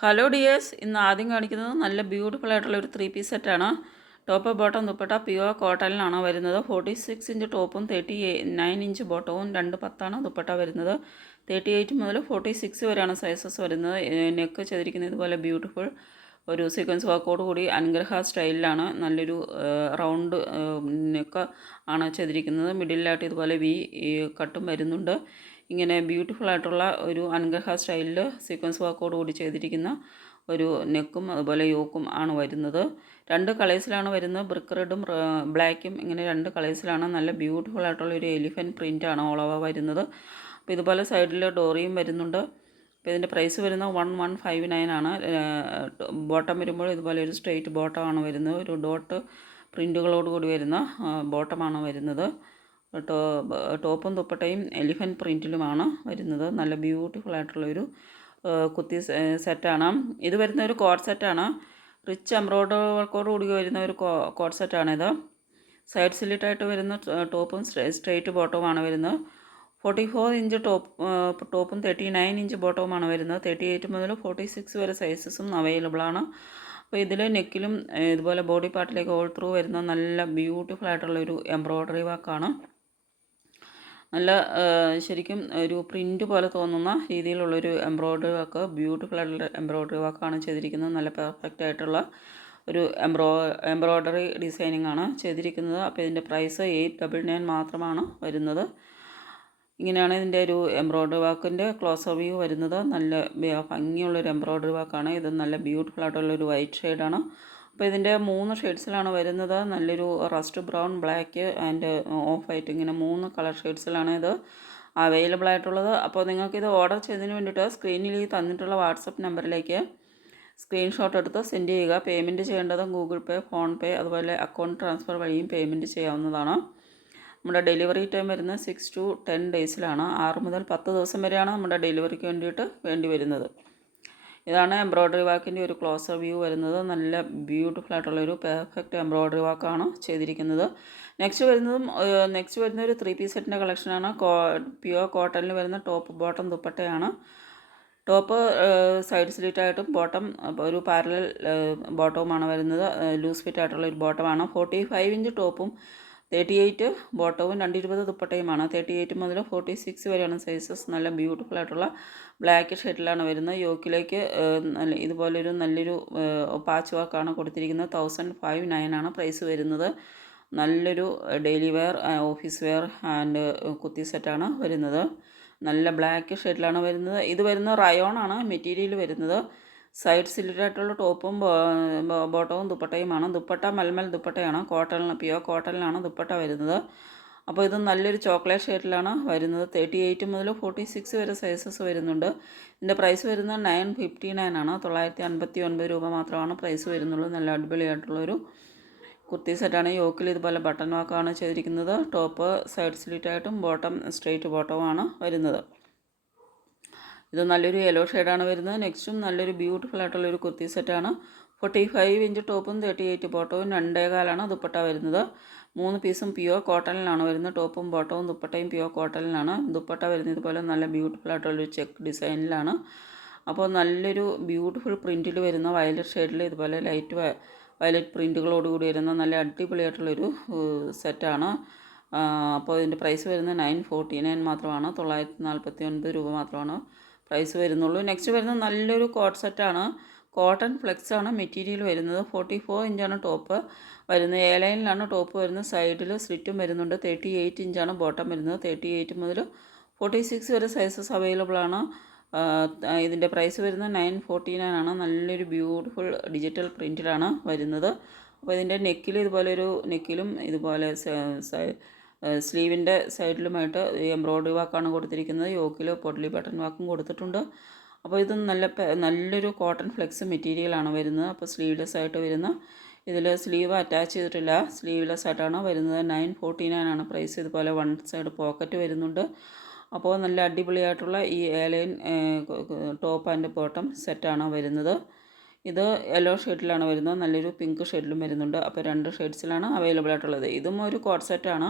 Hello dears ഇന്ന് ആദ്യം കാണിക്കുന്നത് നല്ല ബ്യൂട്ടിഫുൾ ആയിട്ടുള്ള ഒരു ത്രീ പീസ് സെറ്റാണ് ടോപ്പ് ബോട്ടം ദുപ്പട്ട പ്യുവർ കോട്ടണിലാണ് വരുന്നത്. ഫോർട്ടി സിക്സ് ഇഞ്ച് ടോപ്പും തേർട്ടി നയൻ ഇഞ്ച് ബോട്ടവും രണ്ട് പത്താണ് ദുപ്പട്ട വരുന്നത്. തേർട്ടി എയ്റ്റ് മുതൽ ഫോർട്ടി സിക്സ് വരെയാണ് സൈസസ് വരുന്നത്. നെക്ക് ചെയ്തിരിക്കുന്നത് ഇതുപോലെ ബ്യൂട്ടിഫുൾ ഒരു സീക്വൻസ് വർക്കോട് കൂടി അനുഗ്രഹ സ്റ്റൈലിലാണ് നല്ലൊരു റൗണ്ട് നെക്ക് ആണ് ചെയ്തിരിക്കുന്നത് മിഡിലായിട്ട് ഇതുപോലെ വി കട്ടും വരുന്നുണ്ട്. ഇങ്ങനെ ബ്യൂട്ടിഫുൾ ആയിട്ടുള്ള ഒരു അനുഗ്രഹ സ്റ്റൈലിൽ സീക്വൻസ് വർക്കോട് കൂടി ചെയ്തിരിക്കുന്ന ഒരു നെക്കും അതുപോലെ യോക്കും ആണ് വരുന്നത്. രണ്ട് കളേഴ്സിലാണ് വരുന്നത്. ബ്രിക്ക് റെഡും ബ്ലാക്കും ഇങ്ങനെ രണ്ട് കളേഴ്സിലാണ് നല്ല ബ്യൂട്ടിഫുൾ ആയിട്ടുള്ള ഒരു എലിഫന്റ് പ്രിന്റാണ് ഓളവ വരുന്നത്. അപ്പോൾ ഇതുപോലെ സൈഡിൽ ഡോറിയും വരുന്നുണ്ട്. അപ്പോൾ ഇതിന്റെ പ്രൈസ് വരുന്നത് വൺ വൺ ഫൈവ് നയൻ ആണ്. ബോട്ടം വരുമ്പോൾ ഇതുപോലെ ഒരു സ്ട്രെയിറ്റ് ബോട്ടമാണ് വരുന്നത്. ഒരു ഡോട്ട് പ്രിന്റുകളോട് കൂടി വരുന്ന ബോട്ടമാണ് വരുന്നത്. ടോ ടോപ്പും ദുപ്പട്ടയും എലിഫന്റ് പ്രിന്റിലുമാണ് വരുന്നത്. നല്ല ബ്യൂട്ടിഫുൾ ആയിട്ടുള്ളൊരു കുത്തി സെറ്റാണ്. ഇത് വരുന്ന ഒരു കോഡ് സെറ്റാണ്. റിച്ച് എംബ്രോയ്ഡറി വർക്കോട് കൂടി വരുന്ന ഒരു കോഡ് സെറ്റാണിത്. സൈഡ് സ്ലിറ്റായിട്ട് വരുന്ന ടോപ്പും സ്ട്രെയിറ്റ് ബോട്ടവുമാണ് വരുന്നത്. ഫോർട്ടി ഫോർ ഇഞ്ച് ടോപ്പ് ടോപ്പും തേർട്ടി നയൻ ഇഞ്ച് ബോട്ടവുമാണ് വരുന്നത്. തേർട്ടി എയ്റ്റ് മുതൽ ഫോർട്ടി സിക്സ് വരെ സൈസസും അവൈലബിൾ ആണ്. അപ്പോൾ ഇതിൽ നെക്കിലും ഇതുപോലെ ബോഡി പാർട്ടിലേക്ക് ഓൾ ത്രൂ വരുന്ന നല്ല ബ്യൂട്ടിഫുൾ ആയിട്ടുള്ള ഒരു എംബ്രോയ്ഡറി വർക്കാണ്. നല്ല ശരിക്കും ഒരു പ്രിന്റ് പോലെ തോന്നുന്ന രീതിയിലുള്ളൊരു എംബ്രോയ്ഡറി വർക്ക് ബ്യൂട്ടിഫുൾ ആയിട്ടുള്ള എംബ്രോയ്ഡറി വർക്കാണ് ചെയ്തിരിക്കുന്നത്. നല്ല പെർഫെക്റ്റ് ആയിട്ടുള്ള ഒരു എംബ്രോ എംബ്രോയ്ഡറി ഡിസൈനിങ് ആണ് ചെയ്തിരിക്കുന്നത്. അപ്പോൾ ഇതിന്റെ പ്രൈസ് എയ്റ്റ് ഡബിൾ നയൻ മാത്രമാണ് വരുന്നത്. ഇങ്ങനെയാണ് ഇതിന്റെ ഒരു എംബ്രോയ്ഡറി വർക്കിന്റെ ക്ലോസ് വ്യൂ വരുന്നത്. നല്ല ഭംഗിയുള്ളൊരു എംബ്രോയ്ഡറി വർക്കാണ്. ഇത് നല്ല ബ്യൂട്ടിഫുൾ ആയിട്ടുള്ളൊരു വൈറ്റ് ഷെയ്ഡാണ്. അപ്പോൾ ഇതിന്റെ മൂന്ന് ഷെയ്ഡ്സിലാണ് വരുന്നത്. നല്ലൊരു rust brown black and off white. ഇങ്ങനെ മൂന്ന് കളർ ഷെയ്ഡ്സിലാണ് ഇത് അവൈലബിൾ ആയിട്ടുള്ളത്. അപ്പോൾ നിങ്ങൾക്ക് ഇത് ഓർഡർ ചെയ്തതിന് വേണ്ടിയിട്ട് സ്ക്രീനിൽ ഈ തന്നിട്ടുള്ള വാട്സപ്പ് നമ്പറിലേക്ക് സ്ക്രീൻഷോട്ട് എടുത്ത് സെൻഡ് ചെയ്യുക. പേയ്മെന്റ് ചെയ്യേണ്ടത് ഗൂഗിൾ പേ ഫോൺ പേ അതുപോലെ അക്കൗണ്ട് ട്രാൻസ്ഫർ വഴിയും പേയ്മെന്റ് ചെയ്യാവുന്നതാണ്. നമ്മുടെ ഡെലിവറി ടൈം വരുന്നത് സിക്സ് ടു ടെൻ ഡേയ്സിലാണ്. ആറ് മുതൽ പത്ത് ദിവസം വരെയാണ് നമ്മുടെ ഡെലിവറിക്ക് വേണ്ടിയിട്ട് വേണ്ടി വരുന്നത്. ഇതാണ് എംബ്രോയ്ഡറി വാക്കിന്റെ ഒരു ക്ലോസർ വ്യൂ വരുന്നത്. നല്ല ബ്യൂട്ടിഫുൾ ആയിട്ടുള്ള ഒരു പെർഫെക്റ്റ് എംബ്രോയ്ഡറി വാക്കാണ് ചെയ്തിരിക്കുന്നത്. നെക്സ്റ്റ് വരുന്നതും നെക്സ്റ്റ് വരുന്ന ഒരു ത്രീ പീസ് സെറ്റിന്റെ കളക്ഷനാണ് കോ പ്യുവർ കോട്ടണിൽ വരുന്ന ടോപ്പ് ബോട്ടം ദുപ്പട്ടയാണ്. ടോപ്പ് സൈഡ് സ്ലിറ്റായിട്ടും ബോട്ടം ഒരു പാരലൽ ബോട്ടവുമാണ് വരുന്നത്. ലൂസ് ഫിറ്റ് ആയിട്ടുള്ള ഒരു ബോട്ടമാണ്. ഫോർട്ടി ഫൈവ് ഇഞ്ച് ടോപ്പും തേർട്ടി എയ്റ്റ് ബോട്ടവും രണ്ട് ഇരുപത് ദുപ്പട്ടയുമാണ്. തേർട്ടി എയ്റ്റ് മുതൽ ഫോർട്ടി സിക്സ് വരെയാണ് സൈസസ്. നല്ല ബ്യൂട്ടിഫുൾ ആയിട്ടുള്ള ബ്ലാക്ക് ഷെയ്ഡിലാണ് വരുന്നത്. യോക്കിലേക്ക് നല്ല ഇതുപോലൊരു നല്ലൊരു പാച്ച് വർക്കാണ് കൊടുത്തിരിക്കുന്നത്. തൗസൻഡ് ഫൈവ് നയൻ ആണ് പ്രൈസ് വരുന്നത്. നല്ലൊരു daily wear office wear and kurti സെറ്റാണ് വരുന്നത്. നല്ല ബ്ലാക്ക് ഷെയ്ഡിലാണ് വരുന്നത്. ഇത് വരുന്നത് റയോണാണ് മെറ്റീരിയൽ വരുന്നത്. സൈഡ് സിലിറ്റായിട്ടുള്ള ടോപ്പും ബോട്ടവും ദുപ്പട്ടയുമാണ്. ദുപ്പട്ട മൽമൽ ദുപ്പട്ടയാണ്. കോട്ടണിൽ പ്യുവർ കോട്ടണിലാണ് ദുപ്പട്ട വരുന്നത്. അപ്പോൾ ഇത് നല്ലൊരു ചോക്ലേറ്റ് ഷെയ്ഡിലാണ് വരുന്നത്. തേർട്ടി എയ്റ്റ് മുതൽ ഫോർട്ടി സിക്സ് വരെ സൈസസ് വരുന്നുണ്ട്. ഇതിന്റെ പ്രൈസ് വരുന്നത് നയൻ ഫിഫ്റ്റി നയൻ ആണ്. തൊള്ളായിരത്തി അൻപത്തി ഒൻപത് രൂപ മാത്രമാണ് പ്രൈസ് വരുന്നുള്ളൂ. നല്ല അടിപൊളിയായിട്ടുള്ളൊരു കുർത്തി സെറ്റാണ്. യോക്കിൽ ഇതുപോലെ ബട്ടൺ വാക്കാണ് ചെയ്തിരിക്കുന്നത്. ടോപ്പ് സൈഡ് സ്ലിറ്റായിട്ടും ബോട്ടം സ്ട്രെയിറ്റ് ബോട്ടവുമാണ് വരുന്നത്. ഇത് നല്ലൊരു യെല്ലോ ഷെയ്ഡാണ് വരുന്നത്. നെക്സ്റ്റും നല്ലൊരു ബ്യൂട്ടിഫുൾ ആയിട്ടുള്ള ഒരു കുർത്തി സെറ്റാണ് ഫോർട്ടി ഫൈവ് ഇഞ്ച് ടോപ്പും തേർട്ടി എയ്റ്റ് ബോട്ടവും രണ്ടേ കാലാണ് ദുപ്പട്ട വരുന്നത്. മൂന്ന് പീസും പ്യുവർ കോട്ടണിലാണ് വരുന്നത്. ടോപ്പും ബോട്ടവും ദുപ്പട്ടയും പ്യുവർ കോട്ടണിലാണ് ദുപ്പട്ട വരുന്നത് ഇതുപോലെ നല്ല ബ്യൂട്ടിഫുൾ ആയിട്ടുള്ളൊരു ചെക്ക് ഡിസൈനിലാണ് അപ്പോൾ നല്ലൊരു ബ്യൂട്ടിഫുൾ പ്രിന്റിൽ വരുന്ന വയലറ്റ് ഷെയ്ഡിൽ ഇതുപോലെ ലൈറ്റ് വയലറ്റ് പ്രിന്റുകളോട് കൂടി വരുന്ന നല്ല അടിപൊളിയായിട്ടുള്ളൊരു സെറ്റാണ് അപ്പോൾ ഇതിന്റെ പ്രൈസ് വരുന്നത് നയൻ ഫോർട്ടി നയൻ മാത്രമാണ്. തൊള്ളായിരത്തി നാൽപ്പത്തി ഒൻപത് രൂപ മാത്രമാണ്. പ്രൈസ് വരുന്നുള്ളൂ. നെക്സ്റ്റ് വരുന്നത് നല്ലൊരു കോട്ട് സെറ്റാണ് കോട്ടൺ ഫ്ലെക്സ് ആണ് മെറ്റീരിയൽ വരുന്നത്. ഫോർട്ടി ഫോർ ഇഞ്ചാണ് ടോപ്പ് വരുന്നത്. എ ലൈനിലാണ് ടോപ്പ് വരുന്നത്. സൈഡിൽ സ്ലിറ്റും വരുന്നുണ്ട്. തേർട്ടി എയ്റ്റ് ഇഞ്ചാണ് ബോട്ടം വരുന്നത്. തേർട്ടി എയ്റ്റ് മുതൽ ഫോർട്ടി സിക്സ് വരെ സൈസസ് അവൈലബിൾ ആണ്. ഇതിന്റെ പ്രൈസ് വരുന്നത് നയൻ ഫോർട്ടി നയൻ ആണ്. നല്ലൊരു ബ്യൂട്ടിഫുൾ ഡിജിറ്റൽ പ്രിന്റിലാണ് വരുന്നത്. അപ്പോൾ ഇതിന്റെ നെക്കിൽ ഇതുപോലെ ഒരു നെക്കിലും ഇതുപോലെ സ്ലീവിന്റെ സൈഡിലുമായിട്ട് എംബ്രോയ്ഡറി വർക്കാണ് കൊടുത്തിരിക്കുന്നത്. യോക്കിൽ പൊട്ടലി ബട്ടൺ വർക്കും കൊടുത്തിട്ടുണ്ട്. അപ്പോൾ ഇത് നല്ല നല്ലൊരു കോട്ടൺ ഫ്ലെക്സ് മെറ്റീരിയലാണ് വരുന്നത്. അപ്പോൾ സ്ലീവ്ലെസ് ആയിട്ട് വരുന്ന ഇതിൽ സ്ലീവ് അറ്റാച്ച് ചെയ്തിട്ടില്ല. സ്ലീവ്ലെസ് ആയിട്ടാണ് വരുന്നത്. നയൻ ഫോർട്ടി നയൻ ആണ് പ്രൈസ്. ഇതുപോലെ വൺ സൈഡ് പോക്കറ്റ് വരുന്നുണ്ട്. അപ്പോൾ നല്ല അടിപൊളിയായിട്ടുള്ള ഈ ഏലൈൻ ടോപ്പ് ആൻഡ് ബോട്ടം സെറ്റാണ് വരുന്നത്. ഇത് യെല്ലോ ഷെയ്ഡിലാണ് വരുന്നത്. നല്ലൊരു പിങ്ക് ഷെയ്ഡിലും വരുന്നുണ്ട്. അപ്പോൾ രണ്ട് ഷെയ്ഡ്സിലാണ് അവൈലബിൾ ആയിട്ടുള്ളത്. ഇതും ഒരു കോട്ട് സെറ്റാണ്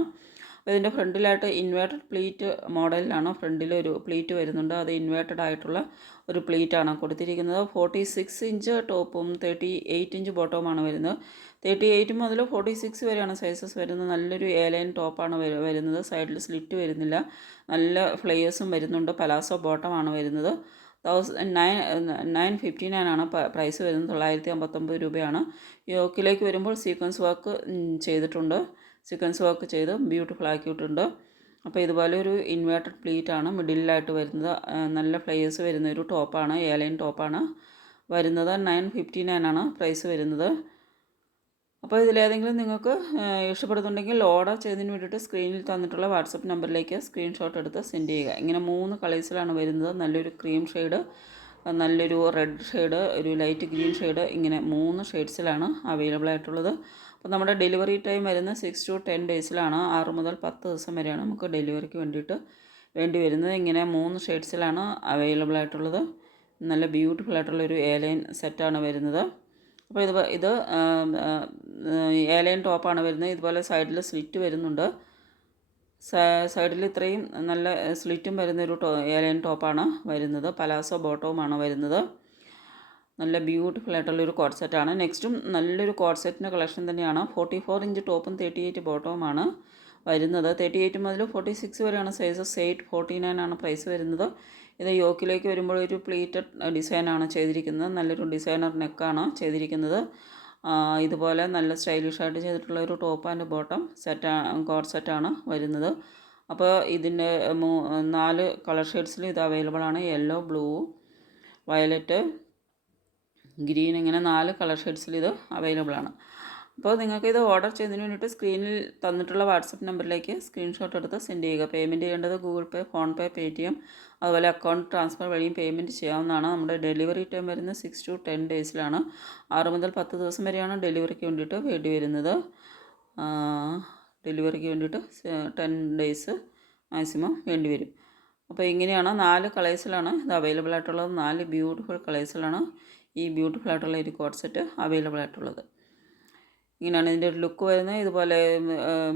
ഇതിന്റെ ഫ്രണ്ടിലായിട്ട് ഇൻവേർട്ടഡ് പ്ലീറ്റ് മോഡലിലാണ് ഫ്രണ്ടിൽ ഒരു പ്ലീറ്റ് വരുന്നുണ്ട്. അത് ഇൻവേർട്ടഡ് ആയിട്ടുള്ള ഒരു പ്ലീറ്റാണ് കൊടുത്തിരിക്കുന്നത്. ഫോർട്ടി സിക്സ് ഇഞ്ച് ടോപ്പും തേർട്ടി എയ്റ്റ് ഇഞ്ച് ബോട്ടവുമാണ് വരുന്നത്. തേർട്ടി എയ്റ്റ് മുതൽ ഫോർട്ടി സിക്സ് വരെയാണ് സൈസസ് വരുന്നത്. നല്ലൊരു എയർലൈൻ ടോപ്പാണ് വരുന്നത്. സൈഡിൽ സ്ലിറ്റ് വരുന്നില്ല. നല്ല ഫ്ലേയേഴ്സും വരുന്നുണ്ട്. പലാസോ ബോട്ടമാണ് വരുന്നത്. Thousand nine nine fifty nine ആണ് പ്രൈസ് വരുന്നത്. തൊള്ളായിരത്തി അമ്പത്തൊമ്പത് രൂപയാണ്. യോക്കിലേക്ക് വരുമ്പോൾ സീക്വൻസ് വർക്ക് ചെയ്തിട്ടുണ്ട്. സീക്വൻസ് വർക്ക് ചെയ്ത് ബ്യൂട്ടിഫുൾ ആക്കിയിട്ടുണ്ട്. അപ്പോൾ ഇതുപോലെ ഒരു ഇൻവേർട്ടഡ് പ്ലീറ്റ് ആണ് മിഡിലായിട്ട് വരുന്നത്. നല്ല ഫ്ലേയേഴ്സ് വരുന്ന ഒരു ടോപ്പാണ് എയർലൈൻ ടോപ്പാണ് വരുന്നത് നയൻ ഫിഫ്റ്റി നയൻ ആണ് പ്രൈസ് വരുന്നത്. അപ്പോൾ ഇതിലേതെങ്കിലും നിങ്ങൾക്ക് ഇഷ്ടപ്പെടുന്നുണ്ടെങ്കിൽ ഓർഡർ ചെയ്തതിന് വേണ്ടിയിട്ട് സ്ക്രീനിൽ തന്നിട്ടുള്ള വാട്സപ്പ് നമ്പറിലേക്ക് സ്ക്രീൻഷോട്ട് എടുത്ത് സെൻഡ് ചെയ്യുക. ഇങ്ങനെ മൂന്ന് കളേഴ്സിലാണ് വരുന്നത്. നല്ലൊരു ക്രീം ഷെയ്ഡ് നല്ലൊരു റെഡ് ഷെയ്ഡ് ഒരു ലൈറ്റ് ഗ്രീൻ ഷെയ്ഡ് ഇങ്ങനെ മൂന്ന് ഷെയ്ഡ്സിലാണ് അവൈലബിൾ ആയിട്ടുള്ളത്. അപ്പോൾ നമ്മുടെ ഡെലിവറി ടൈം വരുന്നത് സിക്സ് ടു ടെൻ ഡേയ്സിലാണ്. ആറ് മുതൽ പത്ത് ദിവസം വരെയാണ് നമുക്ക് ഡെലിവറിക്ക് വേണ്ടിയിട്ട് വേണ്ടി വരുന്നത്. ഇങ്ങനെ മൂന്ന് ഷെയ്ഡ്സിലാണ് അവൈലബിൾ ആയിട്ടുള്ളത്. നല്ല ബ്യൂട്ടിഫുൾ ആയിട്ടുള്ളൊരു എയർലൈൻ സെറ്റാണ് വരുന്നത്. അപ്പോൾ ഇത് ഇത് എയർലൈൻ ടോപ്പാണ് വരുന്നത്. ഇതുപോലെ സൈഡിൽ സ്ലിറ്റ് വരുന്നുണ്ട്. സൈഡിൽ ഇത്രയും നല്ല സ്ലിറ്റും വരുന്നൊരു ടോ എയർലൈൻ ടോപ്പാണ് വരുന്നത്. പലാസോ ബോട്ടവുമാണ് വരുന്നത്. നല്ല ബ്യൂട്ടിഫുൾ ആയിട്ടുള്ളൊരു കോഡ് സെറ്റാണ് നെക്സ്റ്റും നല്ലൊരു കോഡ് സെറ്റിന്റെ കളക്ഷൻ തന്നെയാണ്. ഫോർട്ടി ഫോർ ഇഞ്ച് ടോപ്പും തേർട്ടി എയ്റ്റ് ബോട്ടവുമാണ് വരുന്നത്. തേർട്ടി എയ്റ്റ് മുതൽ ഫോർട്ടി സിക്സ് വരെയാണ് സൈസസ് എയ്റ്റ് ഫോർട്ടി നയൻ ആണ് പ്രൈസ് വരുന്നത്. ഇത് യോക്കിലേക്ക് വരുമ്പോൾ ഒരു പ്ലീറ്റഡ് ഡിസൈനാണ് ചെയ്തിരിക്കുന്നത്. നല്ലൊരു ഡിസൈനർ നെക്കാണ് ചെയ്തിരിക്കുന്നത്. ഇതുപോലെ നല്ല സ്റ്റൈലിഷ് ആയിട്ട് ചെയ്തിട്ടുള്ള ഒരു ടോപ്പ് ആൻഡ് ബോട്ടം സെറ്റാണ് കോഡ് സെറ്റാണ് വരുന്നത്. അപ്പോൾ ഇതിന്റെ നാല് കളർ ഷെയ്ഡ്സിലും ഇത് അവൈലബിൾ ആണ്. യെല്ലോ ബ്ലൂ വയലറ്റ് ഗ്രീൻ ഇങ്ങനെ നാല് കളർ ഷെയ്ഡ്സിൽ ഇത് അവൈലബിൾ ആണ്. അപ്പോൾ നിങ്ങൾക്ക് ഇത് ഓർഡർ ചെയ്യുന്നതിന് വേണ്ടിയിട്ട് സ്ക്രീനിൽ തന്നിട്ടുള്ള വാട്സപ്പ് നമ്പറിലേക്ക് സ്ക്രീൻഷോട്ട് എടുത്ത് സെൻഡ് ചെയ്യുക. പേയ്മെന്റ് ചെയ്യേണ്ടത് Google Pay PhonePe pay T M അതുപോലെ അക്കൗണ്ട് ട്രാൻസ്ഫർ വഴിയും പേയ്മെന്റ് ചെയ്യാവുന്നതാണ്. നമ്മുടെ ഡെലിവറി ടൈം വരുന്നത് സിക്സ് ടു ടെൻ ഡേയ്സിലാണ് ആറ് മുതൽ പത്ത് ദിവസം വരെയാണ് ഡെലിവറിക്ക് വേണ്ടിയിട്ട് വേണ്ടി വരുന്നത്. ഡെലിവറിക്ക് വേണ്ടിയിട്ട് ടെൻ ഡേയ്സ് മാക്സിമം വേണ്ടി വരും. അപ്പോൾ ഇങ്ങനെയാണ് നാല് കളേഴ്സിലാണ് ഇത് അവൈലബിൾ ആയിട്ടുള്ളത്. നാല് ബ്യൂട്ടിഫുൾ കളേഴ്സിലാണ് ഈ ബ്യൂട്ടിഫുൾ ആയിട്ടുള്ള ഒരു കോഡ് സെറ്റ് അവൈലബിൾ ആയിട്ടുള്ളത്. ഇങ്ങനെയാണ് ഇതിന്റെ ഒരു ലുക്ക് വരുന്നത്. ഇതുപോലെ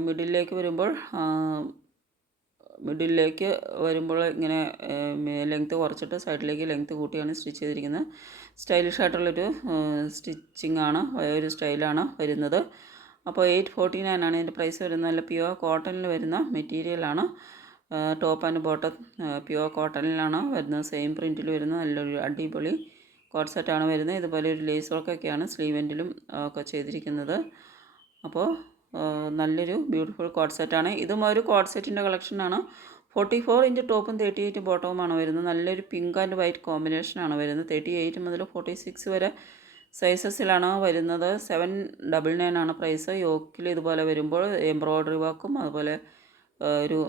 മിഡിലേക്ക് വരുമ്പോൾ മിഡിലേക്ക് വരുമ്പോൾ ഇങ്ങനെ ലെങ്ത്ത് കുറച്ചിട്ട് സൈഡിലേക്ക് ലെങ്ത്ത് കൂട്ടിയാണ് സ്റ്റിച്ച് ചെയ്തിരിക്കുന്നത്. സ്റ്റൈലിഷ് ആയിട്ടുള്ളൊരു സ്റ്റിച്ചിങ് ആണ് ഒരു സ്റ്റൈലാണ് വരുന്നത്. അപ്പോൾ എയ്റ്റ് ഫോർട്ടി നയൻ ആണ് ഇതിന്റെ പ്രൈസ് വരുന്നത്. നല്ല പ്യുവർ കോട്ടണിൽ വരുന്ന മെറ്റീരിയലാണ് ടോപ്പ് ആൻഡ് ബോട്ടം പ്യുവർ കോട്ടണിലാണ് വരുന്നത്. സെയിം പ്രിന്റിൽ വരുന്ന നല്ലൊരു അടിപൊളി കോട്ട് സെറ്റാണ് വരുന്നത്. ഇതുപോലെ ഒരു ലേസ് വർക്കൊക്കെയാണ് സ്ലീവെന്റിലും ഒക്കെ ചെയ്തിരിക്കുന്നത്. അപ്പോൾ നല്ലൊരു ബ്യൂട്ടിഫുൾ കോട്ട് സെറ്റാണ് ഇതും ഒരു കോട്ട് സെറ്റിന്റെ കളക്ഷനാണ്. ഫോർട്ടി ഫോർ ഇഞ്ച് ടോപ്പും തേർട്ടി എയ്റ്റ് ബോട്ടവുമാണ് വരുന്നത്. നല്ലൊരു പിങ്ക് ആൻഡ് വൈറ്റ് കോമ്പിനേഷനാണ് വരുന്നത്. തേർട്ടി എയ്റ്റ് മുതൽ ഫോർട്ടി സിക്സ് വരെ സൈസസിലാണ് വരുന്നത്. സെവൻ ഡബിൾ നയൻ ആണ് പ്രൈസ്. യോക്കിൽ ഇതുപോലെ വരുമ്പോൾ എംബ്രോയ്ഡറി വർക്കും അതുപോലെ ഒരു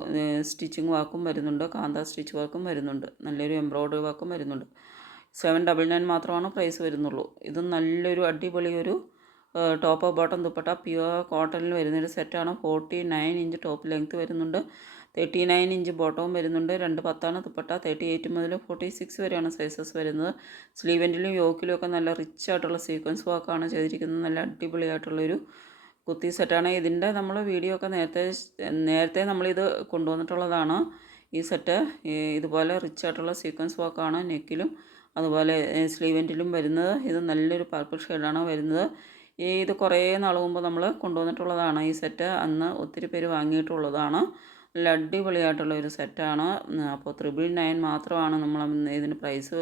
സ്റ്റിച്ചിങ് വർക്കും വരുന്നുണ്ട്. കാന്ത സ്റ്റിച്ച് വർക്കും വരുന്നുണ്ട്. നല്ലൊരു എംബ്രോയ്ഡറി വർക്കും വരുന്നുണ്ട്. സെവൻ ഡബിൾ നയൻ മാത്രമാണ് പ്രൈസ് വരുന്നുള്ളൂ. ഇത് നല്ലൊരു അടിപൊളി ഒരു ടോപ്പ് ബോട്ടം ദുപ്പട്ട. പ്യുവർ കോട്ടണിൽ വരുന്നൊരു സെറ്റാണ് forty nine inch top length വരുന്നുണ്ട്. തേർട്ടി നയൻ ഇഞ്ച് ബോട്ടവും വരുന്നുണ്ട്. രണ്ട് പത്താണ് ദുപ്പട്ട. തേർട്ടി എയ്റ്റ് മുതൽ ഫോർട്ടി സിക്സ് വരെയാണ് സൈസസ് വരുന്നത്. സ്ലീവെന്റിലും യോക്കിലും ഒക്കെ നല്ല റിച്ച് ആയിട്ടുള്ള സീക്വൻസ് വർക്കാണ് ചെയ്തിരിക്കുന്നത്. നല്ല അടിപൊളിയായിട്ടുള്ളൊരു കുത്തി സെറ്റാണ് ഇതിന്റെ നമ്മൾ വീഡിയോ ഒക്കെ നേരത്തെ നേരത്തെ നമ്മളിത് കൊണ്ടുവന്നിട്ടുള്ളതാണ്. ഈ സെറ്റ് ഇതുപോലെ റിച്ച് ആയിട്ടുള്ള സീക്വൻസ് വർക്കാണ് നെക്കിലും അതുപോലെ സ്ലീവെന്റിലും വരുന്നത്. ഇത് നല്ലൊരു പർപ്പിൾ ഷെയ്ഡാണ് വരുന്നത്. ഈ ഇത് കുറേ നാൾ മുമ്പ് നമ്മൾ കൊണ്ടുവന്നിട്ടുള്ളതാണ്. ഈ സെറ്റ് അന്ന് ഒത്തിരി പേര് വാങ്ങിയിട്ടുള്ളതാണ്. നല്ല അടിപൊളിയായിട്ടുള്ള ഒരു സെറ്റാണ് അപ്പോൾ ത്രിബിൾ നയൻ മാത്രമാണ് നമ്മൾ ഇതിന് പ്രൈസ്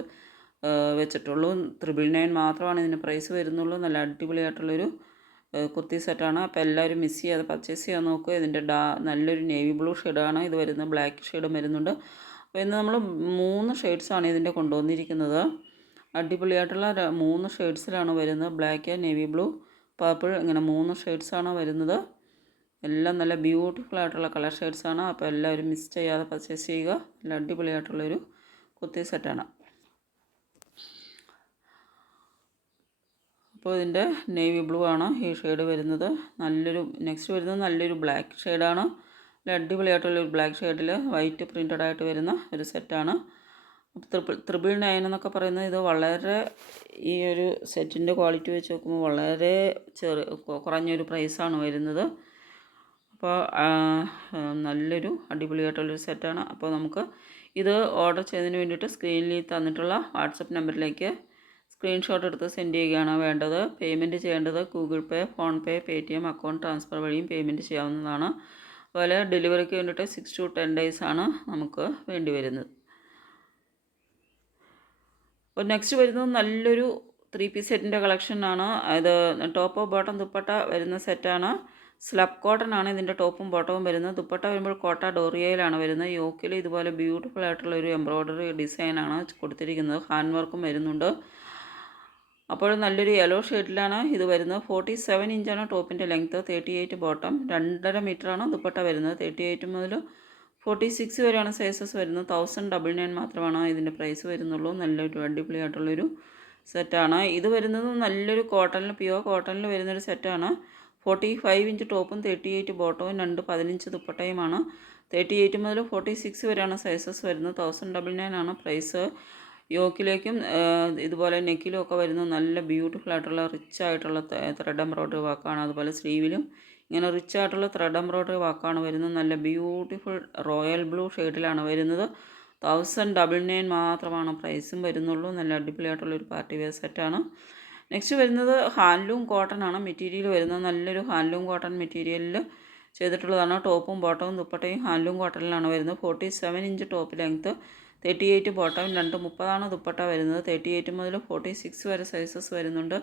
വെച്ചിട്ടുള്ളൂ. ത്രിബിൾ നയൻ മാത്രമാണ് ഇതിന് പ്രൈസ് വരുന്നുള്ളൂ. നല്ല അടിപൊളിയായിട്ടുള്ളൊരു കുർത്തി സെറ്റാണ് അപ്പോൾ എല്ലാവരും മിസ് ചെയ്യാതെ പർച്ചേസ് ചെയ്യാൻ നോക്കുക ഇതിന്റെ ഡാ നല്ലൊരു നേവി ബ്ലൂ ഷെയ്ഡാണ് ഇത് വരുന്നത് ബ്ലാക്ക് ഷെയ്ഡും വരുന്നുണ്ട്. അപ്പോൾ ഇന്ന് നമ്മൾ മൂന്ന് ഷെയ്ഡ്സാണ് ഇതിന്റെ കൊണ്ടുവന്നിരിക്കുന്നത്. അടിപൊളിയായിട്ടുള്ള മൂന്ന് ഷെയ്ഡ്സിലാണ് വരുന്നത്. ബ്ലാക്ക് നേവി ബ്ലൂ പർപ്പിൾ ഇങ്ങനെ മൂന്ന് ഷെയ്ഡ്സാണ് വരുന്നത്. എല്ലാം നല്ല ബ്യൂട്ടിഫുൾ ആയിട്ടുള്ള കളർ ഷെയ്ഡ്സാണ്. അപ്പോൾ എല്ലാവരും മിസ് ചെയ്യാതെ പർച്ചേസ് ചെയ്യുക. നല്ല അടിപൊളിയായിട്ടുള്ളൊരു കുത്തി സെറ്റാണ്. അപ്പോൾ ഇതിന്റെ നേവി ബ്ലൂ ആണ് ഈ ഷെയ്ഡ് വരുന്നത്. നല്ലൊരു നെക്സ്റ്റ് വരുന്നത് നല്ലൊരു ബ്ലാക്ക് ഷെയ്ഡാണ്. അടിപൊളിയായിട്ടുള്ള ഒരു ബ്ലാക്ക് ഷെയ്ഡിൽ വൈറ്റ് പ്രിന്റഡ് ആയിട്ട് വരുന്ന ഒരു സെറ്റാണ് ത്രിപ്പിൾ ത്രിബിൾ നയൻ എന്നൊക്കെ പറയുന്നത് ഇത് വളരെ ഈ ഒരു സെറ്റിന്റെ ക്വാളിറ്റി വെച്ച് നോക്കുമ്പോൾ വളരെ ചെറു കുറഞ്ഞൊരു പ്രൈസാണ് വരുന്നത്. അപ്പോൾ നല്ലൊരു അടിപൊളിയായിട്ടുള്ളൊരു സെറ്റാണ് അപ്പോൾ നമുക്ക് ഇത് ഓർഡർ ചെയ്തതിന് വേണ്ടിയിട്ട് സ്ക്രീനിൽ തന്നിട്ടുള്ള വാട്സപ്പ് നമ്പറിലേക്ക് സ്ക്രീൻഷോട്ട് എടുത്ത് സെൻഡ് ചെയ്യുകയാണ് വേണ്ടത്. പേയ്മെന്റ് ചെയ്യേണ്ടത് Google Pay PhonePe Paytm account transfer വഴിയും പേയ്മെന്റ് ചെയ്യാവുന്നതാണ്. അതുപോലെ ഡെലിവറിക്ക് വേണ്ടിയിട്ട് സിക്സ് ടു ടെൻ ഡേയ്സ് ആണ് നമുക്ക് വേണ്ടി വരുന്നത്. അപ്പോൾ നെക്സ്റ്റ് വരുന്നത് നല്ലൊരു ത്രീ പീസ് സെറ്റിന്റെ കളക്ഷനാണ് ഇത് ടോപ്പ് ബോട്ടം ദുപ്പട്ട വരുന്ന സെറ്റാണ് സ്ലബ് കോട്ടൺ ആണ് ഇതിന്റെ ടോപ്പും ബോട്ടവും വരുന്നത്. ദുപ്പട്ട വരുമ്പോൾ കോട്ട ഡോറിയയിലാണ് വരുന്നത്. യോക്കിൽ ഇതുപോലെ ബ്യൂട്ടിഫുൾ ആയിട്ടുള്ള ഒരു എംബ്രോയ്ഡറി ഡിസൈനാണ് കൊടുത്തിരിക്കുന്നത്. ഹാൻഡ് വർക്കും വരുന്നുണ്ട്. അപ്പോൾ നല്ലൊരു യെല്ലോ ഷെയ്ഡിലാണ് ഇത് വരുന്നത്. ഫോർട്ടി സെവൻ ഇഞ്ചാണ് ടോപ്പിന്റെ ലെങ്ത്ത് തേർട്ടി എയ്റ്റ് ബോട്ടം രണ്ടര മീറ്ററാണ് ദുപ്പട്ട വരുന്നത്. തേർട്ടി എയ്റ്റ് മുതൽ ഫോർട്ടി സിക്സ് വരെയാണ് സൈസസ് വരുന്നത്. തൗസൻഡ് ഡബിൾ നയൻ മാത്രമാണ് ഇതിന്റെ പ്രൈസ് വരുന്നുള്ളൂ. നല്ലൊരു അടിപൊളിയായിട്ടുള്ളൊരു സെറ്റാണ് ഇത് വരുന്നത് നല്ലൊരു കോട്ടണിൽ പ്യുവർ കോട്ടണിൽ വരുന്നൊരു സെറ്റാണ് ഫോർട്ടി ഫൈവ് ഇഞ്ച് ടോപ്പും തേർട്ടി എയ്റ്റ് ബോട്ടവും രണ്ട് പതിനഞ്ച് ദുപ്പട്ടയുമാണ്. തേർട്ടി എയ്റ്റ് മുതൽ ഫോർട്ടി സിക്സ് വരെയാണ് സൈസസ് വരുന്നത്. തൗസൻഡ് ഡബിൾ നയൻ ആണ് പ്രൈസ് യോക്കിലേക്കും ഇതുപോലെ നെക്കിലും ഒക്കെ വരുന്ന നല്ല ബ്യൂട്ടിഫുൾ ആയിട്ടുള്ള റിച്ച് ആയിട്ടുള്ള ത്രെഡ് എംബ്രോയ്ഡറി വർക്കാണ് അതുപോലെ സ്ലീവിലും ഇങ്ങനെ റിച്ച് ആയിട്ടുള്ള ത്രെഡ് എംബ്രോയ്ഡറി വർക്കാണ് വരുന്നത്. നല്ല ബ്യൂട്ടിഫുൾ റോയൽ ബ്ലൂ ഷെയ്ഡിലാണ് വരുന്നത്. തൗസൻഡ് ഡബിൾ നയൻ മാത്രമാണ് പ്രൈസും വരുന്നുള്ളൂ. നല്ല അടിപൊളിയായിട്ടുള്ളൊരു പാർട്ടി വെയർ സെറ്റാണ്. നെക്സ്റ്റ് വരുന്നത് ഹാൻഡ്ലൂം കോട്ടൺ ആണ്. മെറ്റീരിയൽ വരുന്നത് നല്ലൊരു ഹാൻഡ്ലൂം കോട്ടൺ മെറ്റീരിയലിൽ ചെയ്തിട്ടുള്ളതാണ്. ടോപ്പും ബോട്ടവും ദുപ്പട്ടയും ഹാൻഡ്ലൂം കോട്ടണിലാണ് വരുന്നത്. Forty seven inch top length thirty eight bottom രണ്ട് മുപ്പതാണ് ദുപ്പട്ട വരുന്നത്. തേർട്ടി എയ്റ്റ് മുതൽ ഫോർട്ടി സിക്സ് വരെ സൈസസ് വരുന്നുണ്ട്.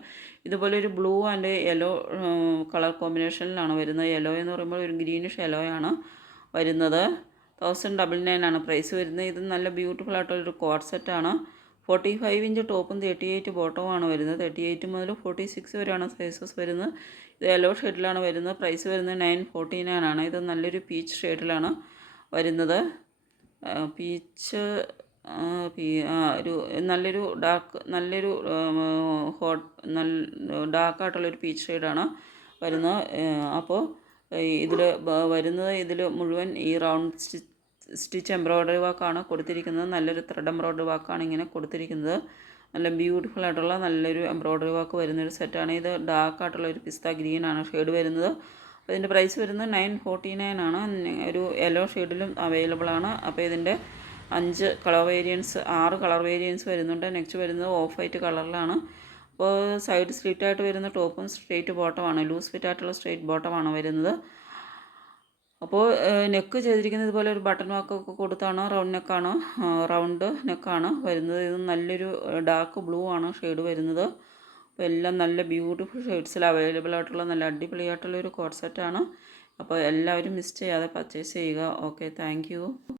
ഇതുപോലെ ഒരു ബ്ലൂ ആൻഡ് യെല്ലോ കളർ കോമ്പിനേഷനിലാണ് വരുന്നത്. യെല്ലോ എന്ന് പറയുമ്പോൾ ഒരു ഗ്രീനിഷ് യെല്ലോ ആണ് വരുന്നത്. തൗസൻഡ് ഡബിൾ നയൻ ആണ് പ്രൈസ് വരുന്നത്. ഇത് നല്ല ബ്യൂട്ടിഫുൾ ആയിട്ടുള്ളൊരു കോഡ് സെറ്റാണ് ഫോർട്ടി ഫൈവ് ഇഞ്ച് ടോപ്പും തേർട്ടി എയ്റ്റ് ബോട്ടവുമാണ് വരുന്നത്. തേർട്ടി എയ്റ്റ് മുതൽ ഫോർട്ടി സിക്സ് വരെയാണ് സൈസസ് വരുന്നത്. ഇത് യെല്ലോ ഷെയ്ഡിലാണ് വരുന്നത്. പ്രൈസ് വരുന്നത് നയൻ ഫോർട്ടി നയൻ ആണ്. ഇത് നല്ലൊരു പീച്ച് ഷെയ്ഡിലാണ് വരുന്നത്. പീച്ച് ഒരു നല്ലൊരു ഡാർക്ക് നല്ലൊരു ഹോട്ട് നല്ല ഡാർക്കായിട്ടുള്ളൊരു പീച്ച് ഷെയ്ഡാണ് വരുന്നത്. അപ്പോൾ ഇതിൽ വരുന്നത് ഇതിൽ മുഴുവൻ ഈ റൗണ്ട് സ്റ്റിച്ച് സ്റ്റിച്ച് എംബ്രോയ്ഡറി വർക്കാണ് കൊടുത്തിരിക്കുന്നത്. നല്ലൊരു ത്രെഡ് എംബ്രോയ്ഡറി വർക്കാണ് ഇങ്ങനെ കൊടുത്തിരിക്കുന്നത്. നല്ല ബ്യൂട്ടിഫുൾ ആയിട്ടുള്ള നല്ലൊരു എംബ്രോയ്ഡറി വർക്ക് വരുന്നൊരു സെറ്റാണ് ഇത് ഡാർക്ക് ആയിട്ടുള്ള ഒരു പിസ്ത ഗ്രീനാണ് ഷെയ്ഡ് വരുന്നത്. അപ്പോൾ ഇതിന്റെ പ്രൈസ് വരുന്നത് നയൻ ഫോർട്ടി നയൻ ആണ് ഒരു യെല്ലോ ഷെയ്ഡിലും അവൈലബിൾ ആണ്. അപ്പോൾ ഇതിന്റെ അഞ്ച് കളർ വേരിയൻസ് ആറ് കളർ വേരിയൻസ് വരുന്നുണ്ട്. നെക്സ്റ്റ് വരുന്നത് ഓഫ് വൈറ്റ് കളറിലാണ് അപ്പോൾ സൈഡ് സ്ലിറ്റ് ആയിട്ട് വരുന്ന ടോപ്പും സ്ട്രേറ്റ് ബോട്ടമാണ് ലൂസ് ഫിറ്റ് ആയിട്ടുള്ള സ്ട്രേറ്റ് ബോട്ടമാണ് വരുന്നത്. അപ്പോൾ നെക്ക് ചെയ്തിരിക്കുന്നത് ഇതുപോലെ ഒരു ബട്ടൺ വാക്കൊക്കെ കൊടുത്താണ്. റൗണ്ട് നെക്കാണ് റൗണ്ട് നെക്കാണ് വരുന്നത്. ഇത് നല്ലൊരു ഡാർക്ക് ബ്ലൂ ആണ് ഷെയ്ഡ് വരുന്നത്. അപ്പോൾ എല്ലാം നല്ല ബ്യൂട്ടിഫുൾ ഷെയ്ഡ്സിൽ അവൈലബിൾ ആയിട്ടുള്ള നല്ല അടിപൊളിയായിട്ടുള്ള ഒരു കോഡ് സെറ്റാണ്. അപ്പോൾ എല്ലാവരും മിസ് ചെയ്യാതെ പർച്ചേസ് ചെയ്യുക. Okay thank